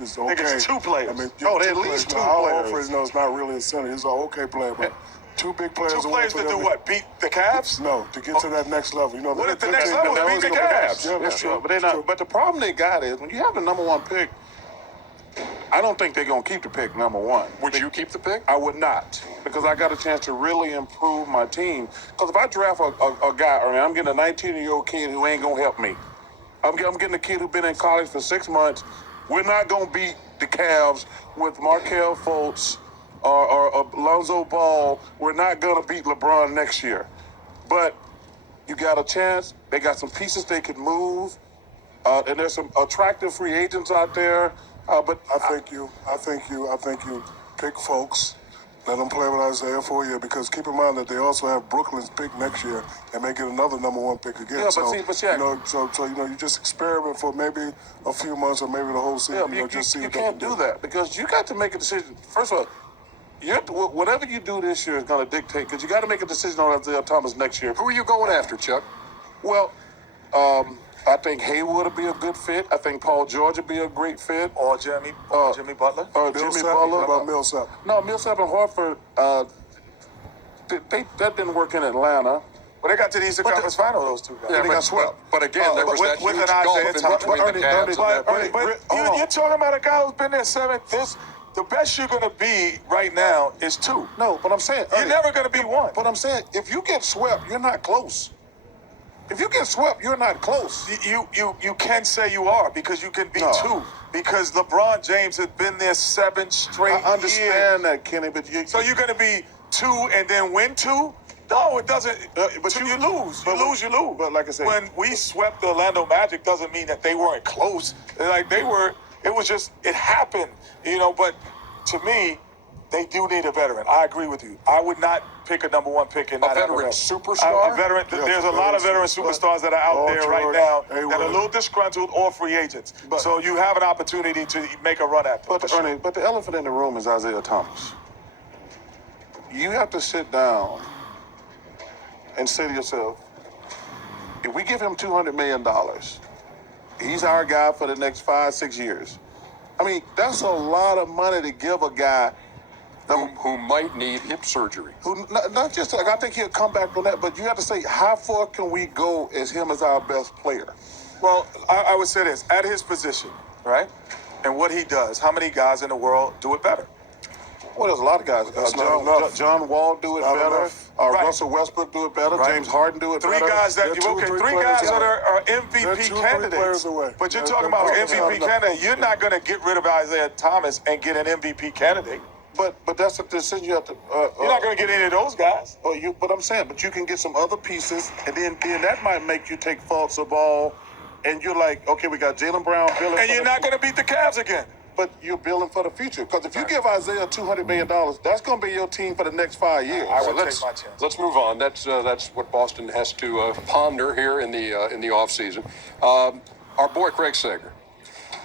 it's I think okay. it's 2 players. I mean, they're at least 2 Al players. Horford, no, it's not really a center. He's an okay player, but 2 big players. 2 players to do what? Beat the Cavs? No, to get to that next level. You know, What if the next level is beat the Cavs? Yeah, That's true. But they're not. But the problem they got is when you have the number 1 pick, I don't think they're gonna keep the pick number 1. Would you keep the pick? I would not, because I got a chance to really improve my team. Because if I draft a guy, I mean, I'm getting a 19-year-old kid who ain't gonna help me. I'm getting a kid who's been in college for 6 months. We're not gonna beat the Cavs with Markelle Fultz or Lonzo Ball. We're not gonna beat LeBron next year. But you got a chance. They got some pieces they could move, and there's some attractive free agents out there. But I think you pick folks, let them play with Isaiah for a year, because keep in mind that they also have Brooklyn's pick next year and may get another number 1 pick again. Yeah, so, but you just experiment for maybe a few months or maybe the whole season. Yeah, just see you what they can't can do that, because you got to make a decision. First of all, whatever you do this year is going to dictate, because you got to make a decision on Isaiah Thomas next year. Who are you going after, Chuck? Well, I think Haywood will be a good fit. I think Paul George will be a great fit. Or Jimmy Butler? Jimmy Butler. What about Millsap? No, Millsap and Horford, that didn't work in Atlanta. Well, they got to the Eastern Conference Final, those 2 guys. Yeah, they got swept. But again, there was that with huge an gulf Isaiah in Thomas. between the Cavs and that. But you're talking about a guy who's been there 7. The best you're going to be right now is 2. No, but I'm saying You're never going to be 1. But I'm saying, if you get swept, you're not close. If you get swept, you're not close. You can say you are, because you can be No. 2. Because LeBron James has been there 7 straight I understand that, Kenny, but So you're going to be 2 and then win 2? No, it doesn't. But you lose. You lose. But like I said, when we swept the Orlando Magic, doesn't mean that they weren't close. Like they were. It was just, it happened, But to me, they do need a veteran. I agree with you. I would not pick a number 1 pick and not have veteran superstar? A veteran. Yeah, there's a lot of veteran superstars that are out Paul there right George, now Hayward. that are a little disgruntled or free agents. So you have an opportunity to make a run at them. But the elephant in the room is Isaiah Thomas. You have to sit down and say to yourself, if we give him $200 million, he's our guy for the next 5-6 years. I mean, that's a lot of money to give a guy Who might need hip surgery. who not just like, I think he'll come back on that, but you have to say, how far can we go as him as our best player? Well, I would say this. At his position, right, and what he does, how many guys in the world do it better? Well, there's a lot of guys. That's not enough. John Wall do it Not better. enough. Right. Russell Westbrook do it better. Right. James Harden do it 3 better. guys that They're 2 or 3 3 players guys that away. are They're MVP 2 or 3 candidates. players away. But you're They're talking about not MVP enough. candidate. You're not going to get rid of Isaiah Thomas and get an MVP candidate. But that's a decision you have to. You're not going to get any of those guys. But I'm saying, but you can get some other pieces, and then that might make you take Fultz the ball, and you're like, okay, we got Jaylen Brown, Billy. And you're not going to beat the Cavs again. But you're building for the future, because if you give Isaiah $200 million, that's going to be your team for the next 5 years. I So would take my chance. let's move on. That's what Boston has to ponder here in the offseason. Our boy Craig Sager,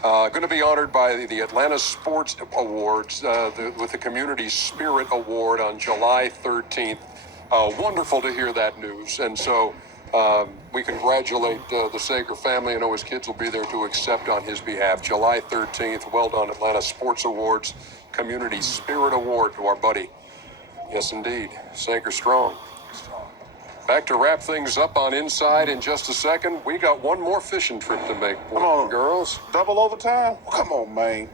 going to be honored by the Atlanta Sports Awards with the Community Spirit Award on July 13th. Wonderful to hear that news, and so we congratulate the Sager family. I know his kids will be there to accept on his behalf. July 13th. Well done, Atlanta Sports Awards Community Spirit Award to our buddy. Yes, indeed, Sager strong. Back to wrap things up on Inside in just a second. We got one more fishing trip to make, boys Come on, and girls. Double overtime? Come on, man.